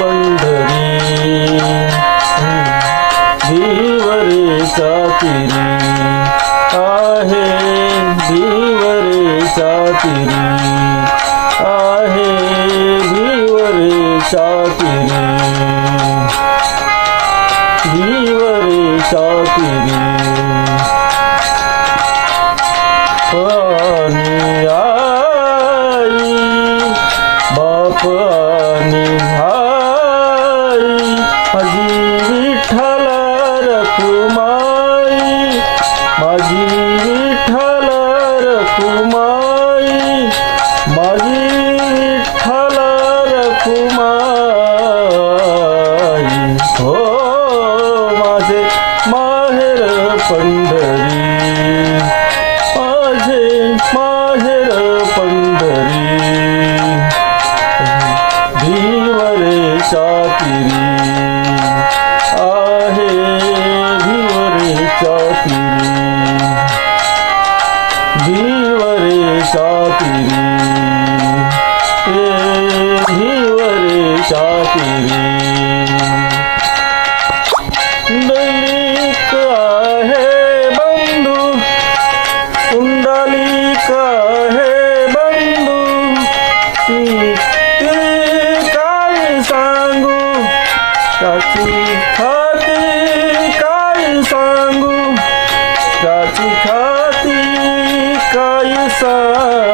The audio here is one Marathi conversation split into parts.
पंढरी। धीवरे सातिरी आहे धीवरे सातिरी आहे धीवरे माझी विठ्ठल रखुमाई माझी विठ्ठल रखुमाई. हो माझे माहेर पंढरी माझे माहेर पंढरी. भिवरे चातिरी सांगू? त्याची खाती काय सांग?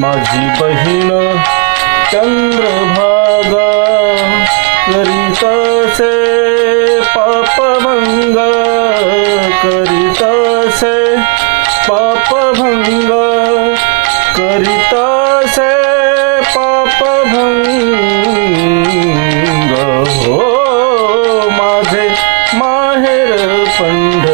माझी बहीण चंद्रभागा करीतसे पापभंग करीतसे पापभंग करीतसे पापभंग। हो माझे माहेर पंढरी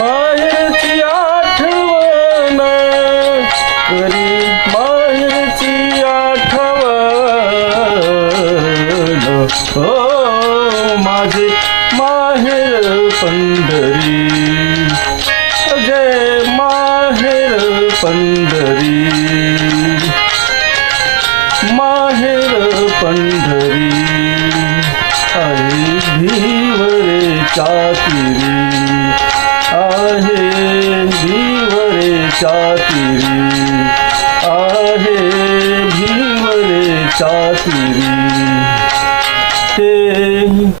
माहेरची आठवण करी माहेरची आठवण. हो माझे माहेर पंढरी. जय माहेर पंढरी. माहेर पंढरी. आहे भिवरे चातिरी आहे भीमरे चाकरी